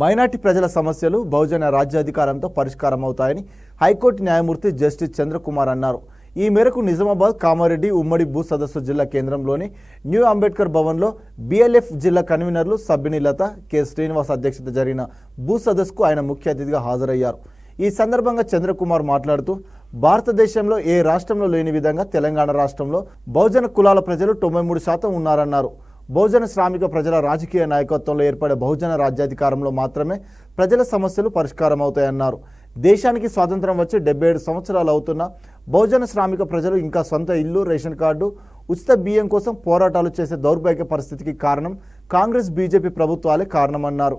Minority ప్రజల సమస్యలు బహుజన రాజ్యాధికారంతో పరిష్కారమవుతాయని high court న్యాయమూర్తి జస్టిస్ చంద్రకుమార్ అన్నారు. ఈ మేరకు నిజామాబాద్ కామారెడ్డి ఉమ్మడి భూ సదస్సు జిల్లా కేంద్రంలోని న్యూ అంబేద్కర్ భవన్లో BLF జిల్లా కన్వీనర్లు సబ్బిని లత, కె శ్రీనివాస్ అధ్యక్షత జరిగిన భూ సదస్సుకు ఆయన ముఖ్య అతిథిగా హాజరయ్యారు. ఈ సందర్భంగా చంద్రకుమార్ మాట్లాడుతూ భారతదేశంలో ఏ రాష్ట్రంలో లేని విధంగా తెలంగాణ రాష్ట్రంలో బహుజన కులాల ప్రజలు 93% ఉన్నారన్నారు. బహుజన శ్రామిక ప్రజల రాజకీయ నాయకత్వంలో ఏర్పడే బహుజన రాజ్యాధికారంలో మాత్రమే ప్రజల సమస్యలు పరిష్కారం అవుతాయన్నారు. దేశానికి స్వాతంత్రం వచ్చి 77 సంవత్సరాలు అవుతున్న బహుజన శ్రామిక ప్రజలు ఇంకా సొంత ఇల్లు, రేషన్ కార్డు, ఉచిత బియ్యం కోసం పోరాటాలు చేసే దౌర్భాగ్య పరిస్థితికి కారణం కాంగ్రెస్ బీజేపీ ప్రభుత్వాలే కారణమన్నారు.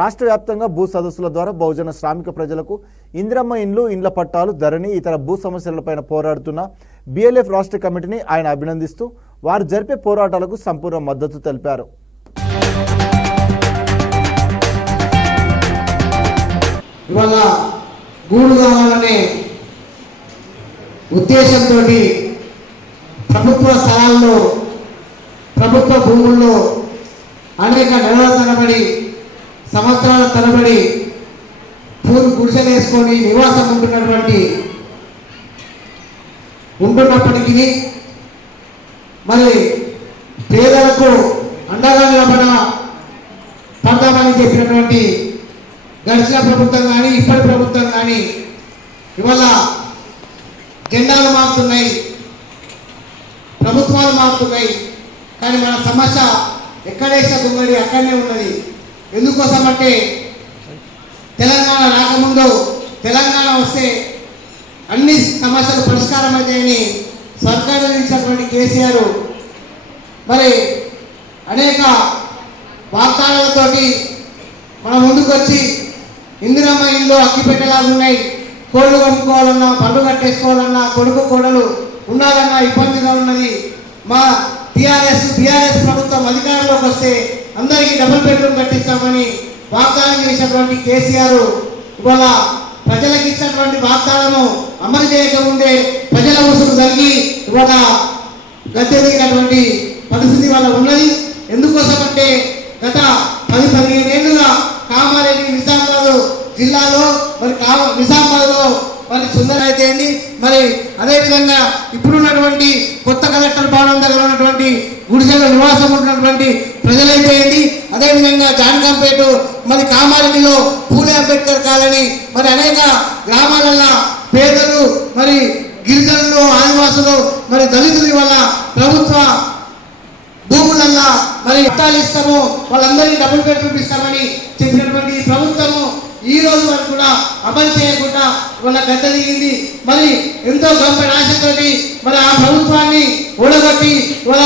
రాష్ట్ర వ్యాప్తంగా భూ సదస్సుల ద్వారా బహుజన శ్రామిక ప్రజలకు ఇందిరమ్మ ఇండ్లు, ఇండ్ల పట్టాలు, ధరణి, ఇతర భూ సమస్యలపైన పోరాడుతున్న BLF రాష్ట్ర కమిటీని ఆయన అభినందిస్తూ వారు జరిపే పోరాటాలకు సంపూర్ణ మద్దతు తెలిపారు. ఇవాళ గూడు కావాలనే ఉద్దేశంతో ప్రభుత్వ స్థలాల్లో, ప్రభుత్వ భూముల్లో అనేక నెలల తరబడి, సంవత్సరాల తరబడి గుడిసెలేసుకొని నివాసం ఉంటున్నప్పటికీ మరి పేదలకు అండగా పడదామని చెప్పినటువంటి గడిచిన ప్రభుత్వం కానీ ఇప్పటి ప్రభుత్వం కానీ ఇవాళ జెండాలు మారుతున్నాయి, ప్రభుత్వాలు మారుతున్నాయి, కానీ మన సమస్య ఎక్కడేసిన దుంగడి అక్కడనే ఉన్నది. ఎందుకోసం అంటే తెలంగాణ రాకముందు తెలంగాణ వస్తే అన్ని సమస్యలు పరిష్కారం అవుతాయని సర్కారు ఇచ్చినటువంటి కేసీఆర్ మరి అనేక వాగ్దానాలతోటి మన ముందుకు వచ్చి ఇందిరమ్మ ఇల్లు అక్కిపెట్టేలాగా ఉన్నాయి, కోళ్ళు కొనుక్కోవాలన్నా, పండు కట్టేసుకోవాలన్నా, కొడుకు కోడలు ఉండాలన్నా ఇబ్బందిగా ఉన్నది. మా టీఆర్ఎస్ ప్రభుత్వం అధికారంలోకి వస్తే అందరికీ డబుల్ బెడ్రూమ్ కట్టిస్తామని వాగ్దానం చేసినటువంటి కేసీఆర్ ఇవాళ ప్రజలకు ఇచ్చినటువంటి వాగ్దానము అమలు చేయకముందే ప్రజల ఉసురు తగ్గి ఇవాళ గద్దె దిగినటువంటి పరిస్థితి వల్ల ఉన్నది. ఎందుకోసం అంటే గత 10-15 ఏళ్ళుగా కామారెడ్డి, నిజామాబాద్ జిల్లాలో మరి నిజామాబాద్లో మరి సుందర అయితే అండి, మరి అదేవిధంగా ఇప్పుడున్నటువంటి కొత్త కలెక్టర్ భవనం దగ్గర ఉన్నటువంటి గుడిసెల నివాసం ఉన్నటువంటి ప్రజలైతే ఏంటి, అదేవిధంగా జాన్కంపేట, మరి కామారెడ్డిలో పూలే అంబేద్కర్ కాలనీ, మరి అనేక గ్రామాలలో పేదలు, మరి గిరిజనులు, ఆదివాసులు, మరి దళితుల వల్ల ప్రభుత్వ భూములల్లా మరి పట్టాలు ఇస్తాము, వాళ్ళందరికీ డబుల్ బెడ్రూమ్ ఇస్తామని చెప్పినటువంటి ప్రభుత్వము ఈ రోజు వరకు కూడా అమలు చేయకుండా వాళ్ళ గడ్డ దిగింది. మరి ఎంతో గొప్ప ఆశతోటి మరి ఆ ప్రభుత్వాన్ని ఓడగొట్టి వాళ్ళ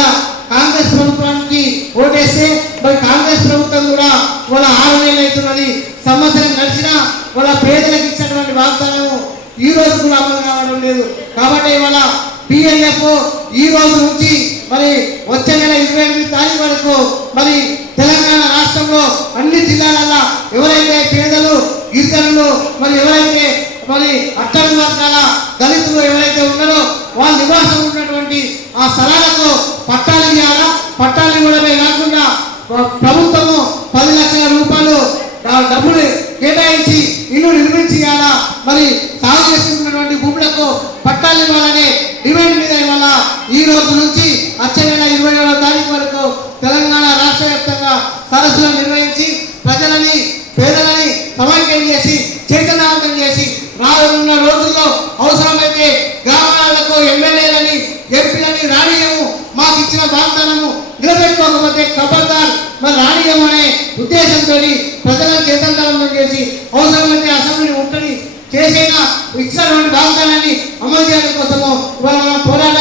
కాంగ్రెస్ ప్రభుత్వానికి ఓటేస్తే మరి కాంగ్రెస్ ప్రభుత్వం కూడా వాళ్ళ 6 నెలలు అవుతున్నది. సంవత్సరం గడిచినా వాళ్ళ పేదలకు ఇచ్చినటువంటి వాగ్దానము ఈ రోజు కూడా అమలు కావడం లేదు. కాబట్టి ఇవాళ BLF ఈ రోజు నుంచి మరి వచ్చే నెల 28 తారీఖు వరకు మరి తెలంగాణ రాష్ట్రంలో అన్ని జిల్లాలలో ఎవరైతే పేదలు, గిరిజనులు, మరి ఎవరైతే మరి అట్టడుగు వర్గాల దళితులు ఎవరైతే ఉన్నారో వాళ్ళు నివాసం ఉన్నటువంటి ఆ స్థలాలకు పట్టాలు ఇవ్వాలా. పట్టాలు ఇవ్వడమే కాకుండా ప్రభుత్వము 10 లక్షల రూపాయలు డబ్బులు కేటాయించి ఇల్లు నిర్మించి ఇవ్వాలా. మరి సాగు చేసుకున్నటువంటి భూములకు పట్టాలు ఇవ్వాలనే డిమాండ్ మీద ఇవాళ ఈ రోజు నుంచి వచ్చే నెల 27వ తారీఖు వరకు తెలంగాణ రాష్ట్ర వ్యాప్తంగా సదస్సులు నిర్వహించి ప్రజలని, పేదలని సమైక్యం చేసి, చైతన్యవంతం చేసి రానున్న రోజుల్లో అవసరమైతే గ్రామాలకు ఎమ్మెల్యేలని, ఎంపీలని రానియము, మాకు ఇచ్చిన వాగ్దానము నిలబెట్టుకోకపోతే ఖబర్దార్ మరి రానియము అనే ఉద్దేశంతో ప్రజలను చైతన్యవంతం చేసి అవసరమైతే అసెంబ్లీ ఉంటని చేసేనా ఇచ్చినటువంటి వాగ్దానాన్ని అమలు చేయడం కోసము ఇవాళ మనం పోరాటం